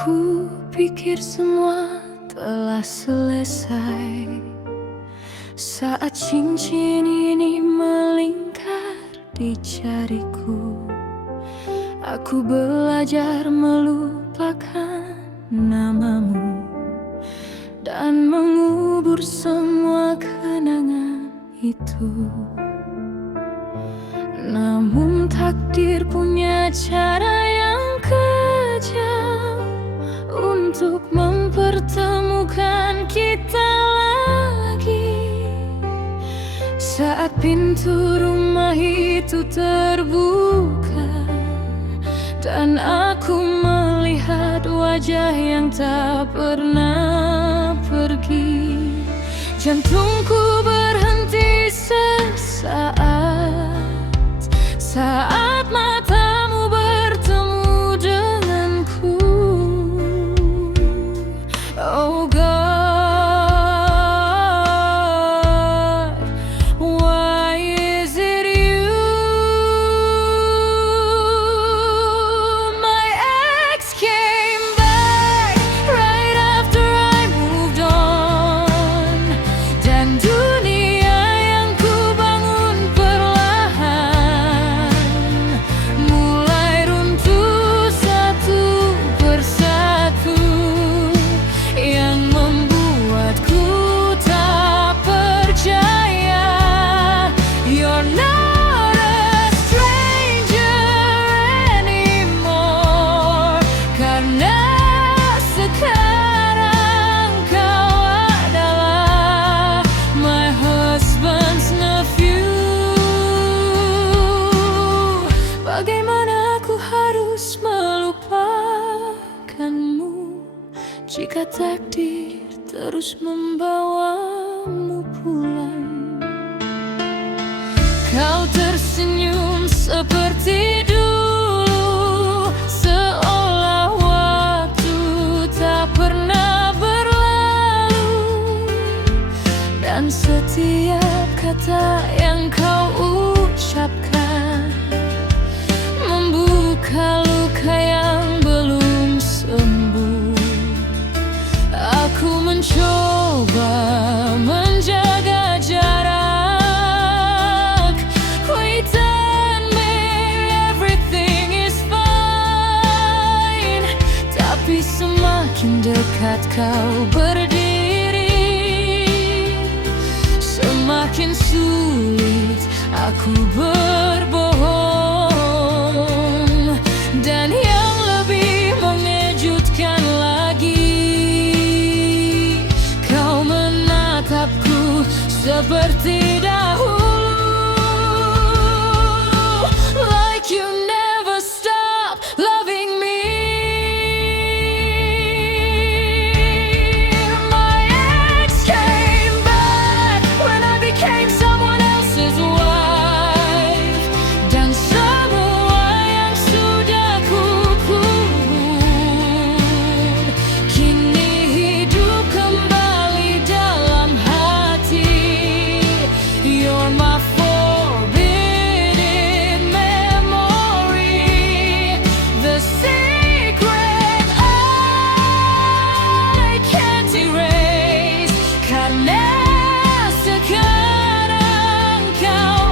Ku pikir semua telah selesai saat cincin ini melingkar di jariku. Aku belajar melupakan namamu dan mengubur semua kenangan itu. Namun takdir punya cara yang kejam untuk mempertemukan kita lagi. Saat pintu rumah itu terbuka dan aku melihat wajah yang tak pernah pergi, jantungku berhenti sesaat saat matamu bertemu denganku. Oh God, why is it you? My ex came back right after I moved on, dan dunia yang ku bangun perlahan mulai runtuh satu persatu, yang membuatku tak percaya. You're not a stranger anymore, karena sekarang kau adalah my husband's nephew. Bagaimana aku harus melupakanmu jika takdir terus membawamu pulang? Kau tersenyum seperti dulu, seolah waktu tak pernah berlalu, dan setiap kata yang kau ucapkan membuka luka yang belum sembuh. Aku mencoba menjaga jarak, pretend maybe everything is fine, tapi semakin dekat kau berdiri, semakin sulit aku berbohong. Dan yang lebih mengejutkan lagi, kau menatapku seperti dahulu, like you never stop loving me. My ex came back when I became someone else's wife, dan semua yang sudah kupun kini hidup kembali dalam hati. You're my forbidden memory, the secret I can't erase, karena sekarang kau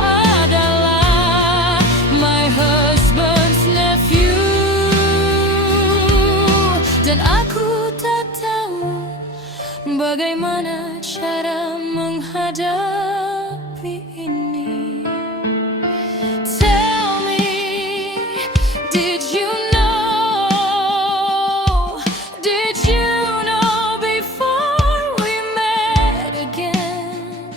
adalah my husband's nephew. Dan aku tak tahu bagaimana cara menghadapi ini. Tell me, did you know? Did you know before we met again?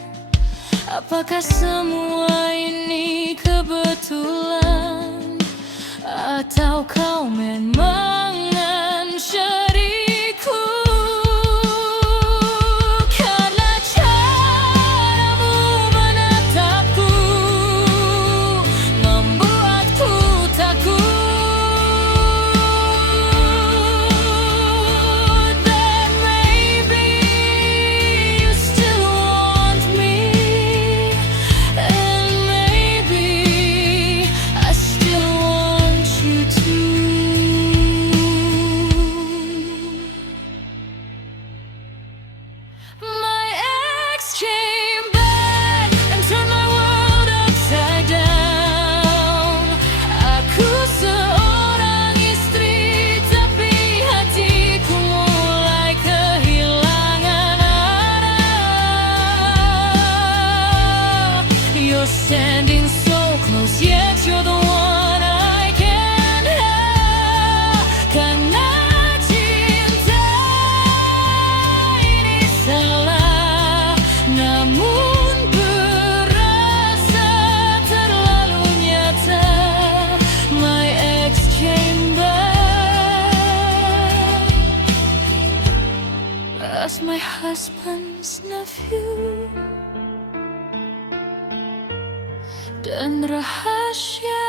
Apakah semua ini kebetulan, atau kau memang mencariku? Karena caramu menatapku membuatku takut. That maybe you still want me, and maybe I still want you to. My ex came back and turned my world upside down. Aku seorang istri, tapi hatiku mulai kehilangan arah. You're standing so close, yet you're the one I can't have. Karena cinta ini salah, namun berasa terlalu nyata. My ex came back as my husband's nephew. Dan rahasia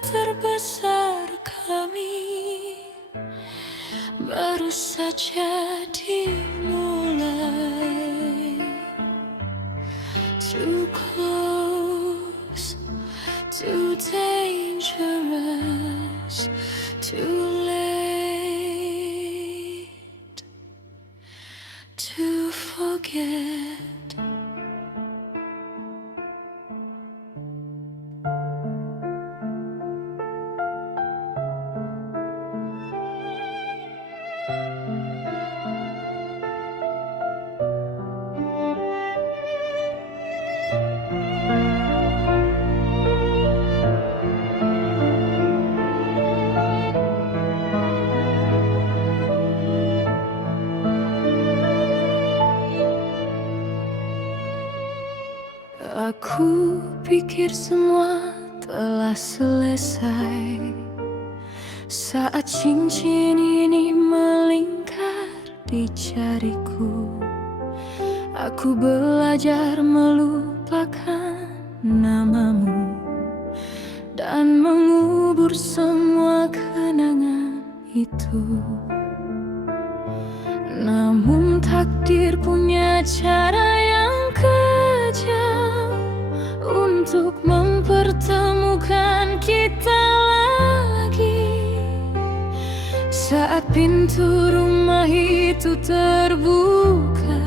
terbesar kami baru saja dimulai. Too close, too dangerous, too late to forget. Aku pikir semua telah selesai saat cincin ini melingkar di jariku. Aku belajar melupakan namamu dan mengubur semua kenangan itu. Namun takdir punya cara yang kejam untuk mempertemukan kita lagi. Saat pintu rumah itu terbuka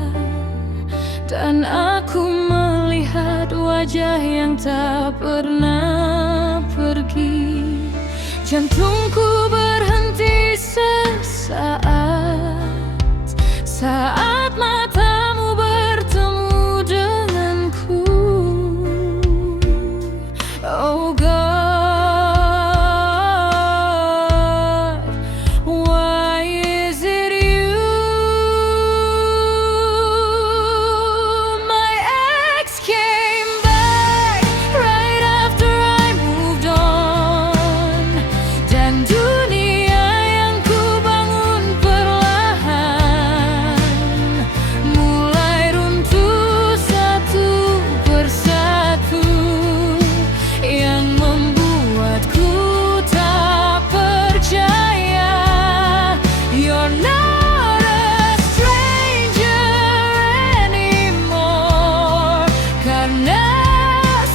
dan aku melihat wajah yang tak pernah pergi, jantungku berhenti sesaat saat matamu bertemu denganku. Oh God, why is it you? My ex came back right after I moved on, dan dunia yang ku bangun perlahan mulai runtuh satu persatu, yang membuatku tak percaya. You're not a stranger anymore, karena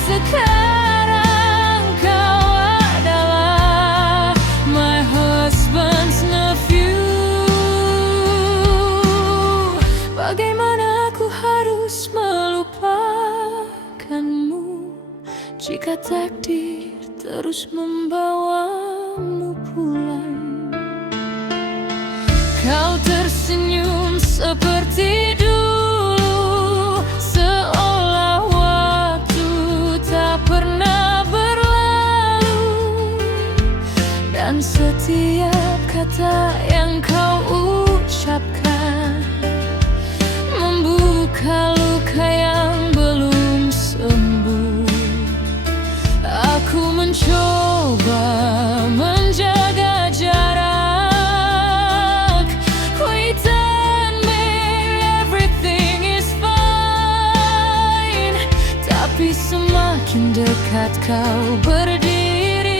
sekarang kau adalah my husband's nephew. Bagaimana aku harus melupakanmu jika takdir terus membawamu pulang? Kau tersenyum seperti dulu, seolah waktu tak pernah berlalu, dan setiap kata yang kau ucapkan membuka luka yang belum sembuh. Aku mencoba menjaga jarak, pretend everything is fine, tapi semakin dekat kau berdiri,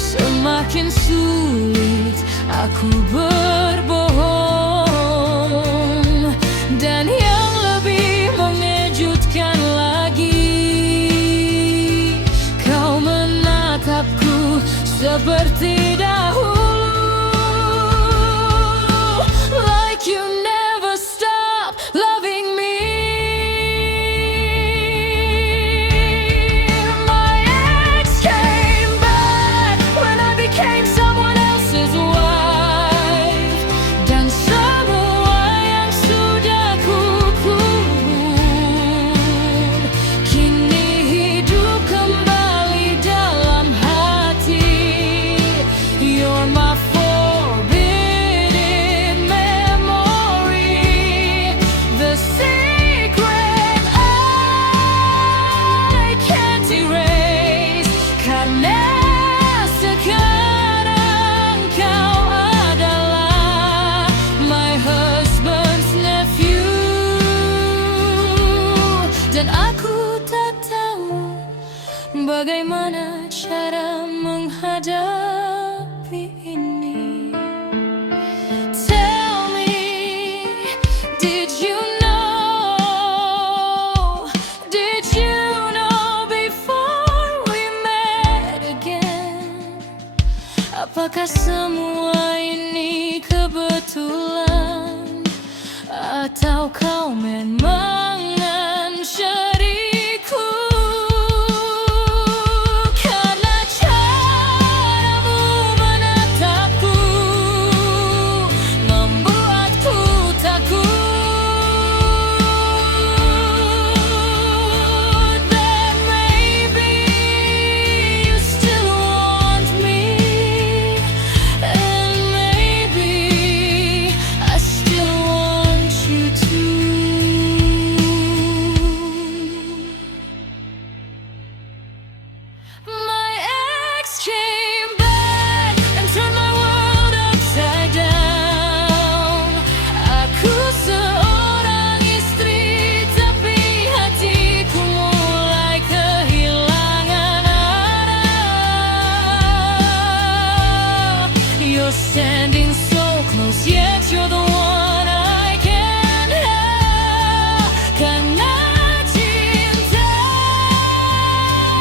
semakin sulit aku berbohong. Dan yang lebih mengejutkan lagi, kau menatapku seperti dahulu, like you never Apakah semua ini kebetulan, atau kau memang mencariku? Karena caramu menatapku membuatku takut. That maybe you still want me, and maybe I still want you too. My ex came back and turned my world upside down. Aku seorang istri, tapi hatiku mulai kehilangan arah. You're standing so close, yet you're the one I can't have. Karena cinta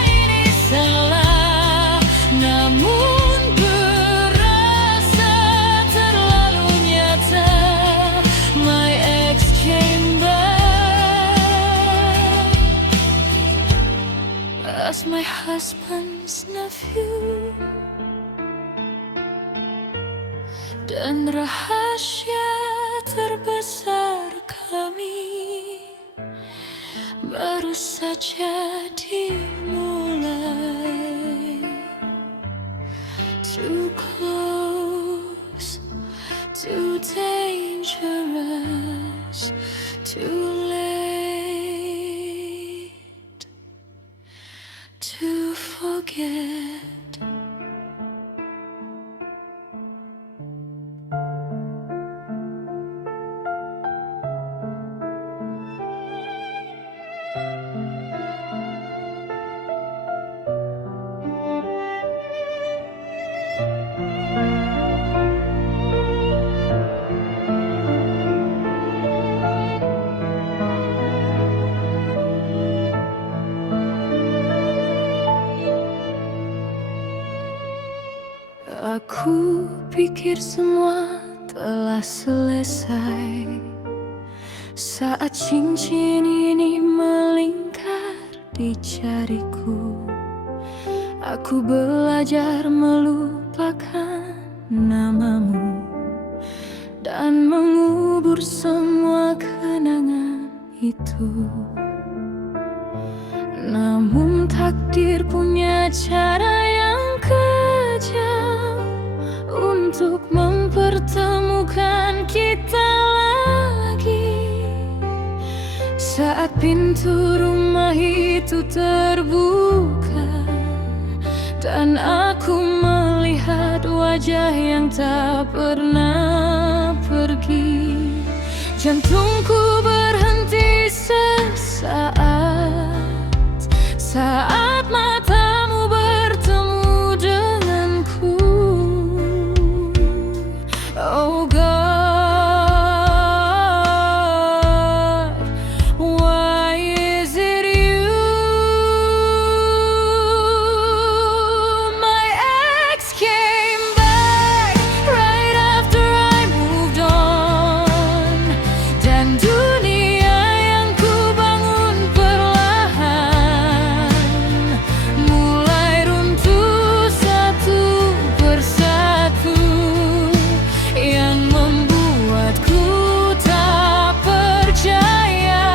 ini salah, namun berasa terlalu nyata. My ex came back as my husband's nephew, dan rahasia terbesar kami baru saja dimulai. Too close, too dangerous, too late to forget. Aku pikir semua telah selesai saat cincin ini melingkar di jariku. Aku belajar melupakan namamu dan mengubur semua kenangan itu. Namun takdir punya cara yang kejam untuk mempertemukan kita lagi. Saat pintu rumah itu terbuka dan aku melihat wajah yang tak pernah pergi, jantungku berhenti sesaat saat matamu bertemu denganku. Oh God, why is it you? My ex came back right after I moved on, dan dunia yang ku bangun perlahan mulai runtuh satu persatu, yang membuatku tak percaya.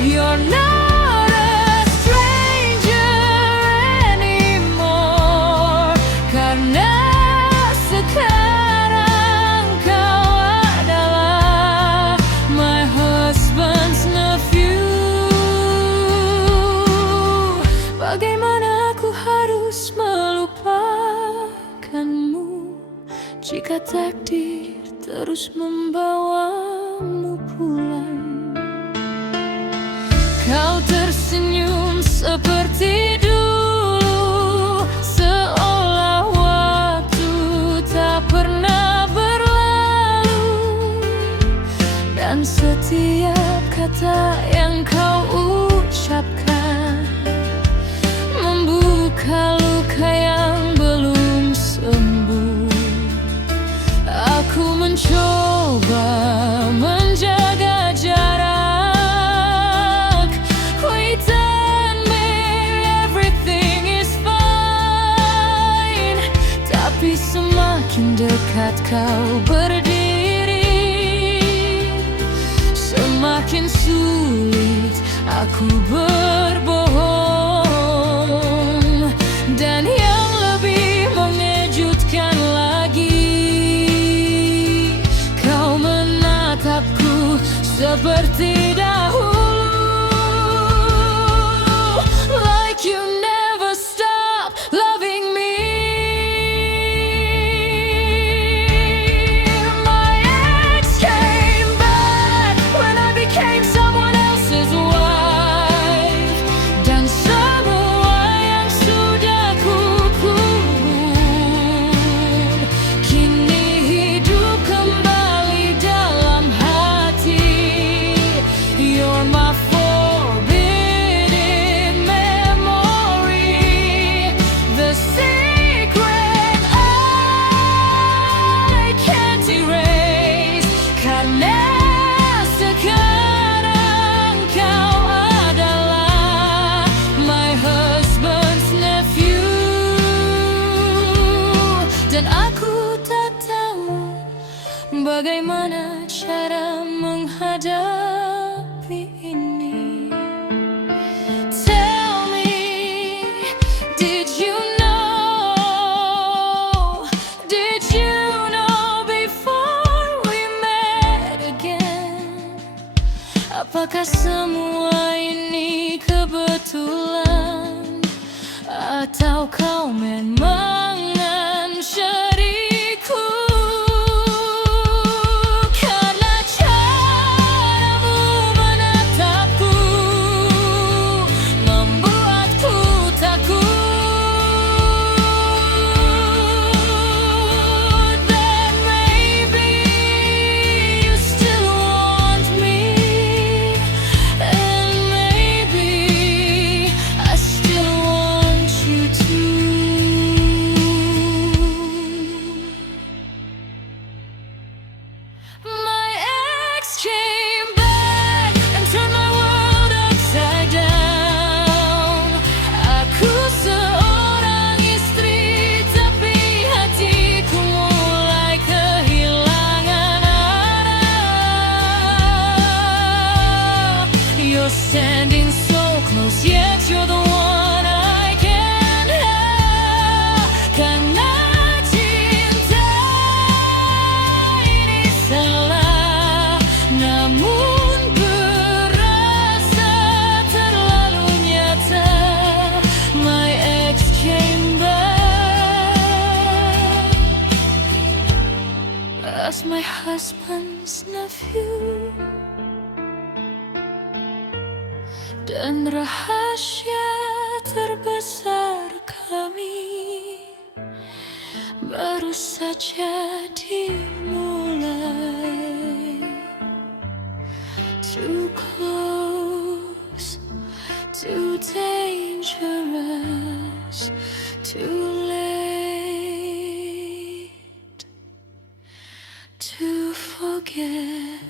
You're not a stranger anymore, karena sekarang kau adalah my husband's nephew. Bagaimana aku harus melupakanmu jika takdir terus membawamu pulang? Kau tersenyum seperti dulu, seolah waktu tak pernah berlalu, dan setiap kata yang kau ucapkan membuka luka yang belum sembuh. saat kau berdiri, semakin sulit aku berbohong. Dan yang lebih mengejutkan lagi, kau menatapku seperti dahulu, like you never stop loving me. My ex came back when I became someone else's wife, dan semua yang sudah kukubur kini hidup kembali dalam hati. You're my forbidden memory, the secret I can't erase. Karena sekarang kau adalah my husband's nephew, dan aku tak tahu bagaimana cara menghadapi ini. Tell me, did you know? Did you know before we met again? Apakah semua ini kebetulan, atau kau memang syarikku? Karena caramu menatapku membuatku takut. That maybe you still want me, and maybe I still want you too. My ex came back and turned my world upside down. Aku seorang istri, tapi hatiku mulai kehilangan arah. You're standing so close, yet you're the one I can have. Karena cinta ini salah, namun berasa terlalu nyata. My ex came back as my husband's nephew, dan rahasia terbesar kami baru saja dimulai. Too close, too dangerous, too late to forget.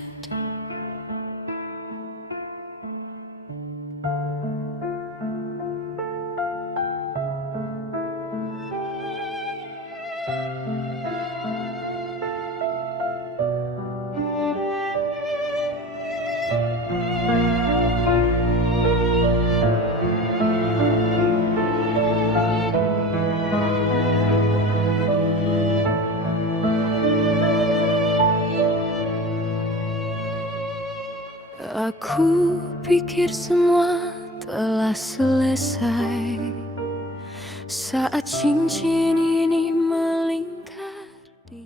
Aku pikir semua telah selesai saat cincin ini melingkar di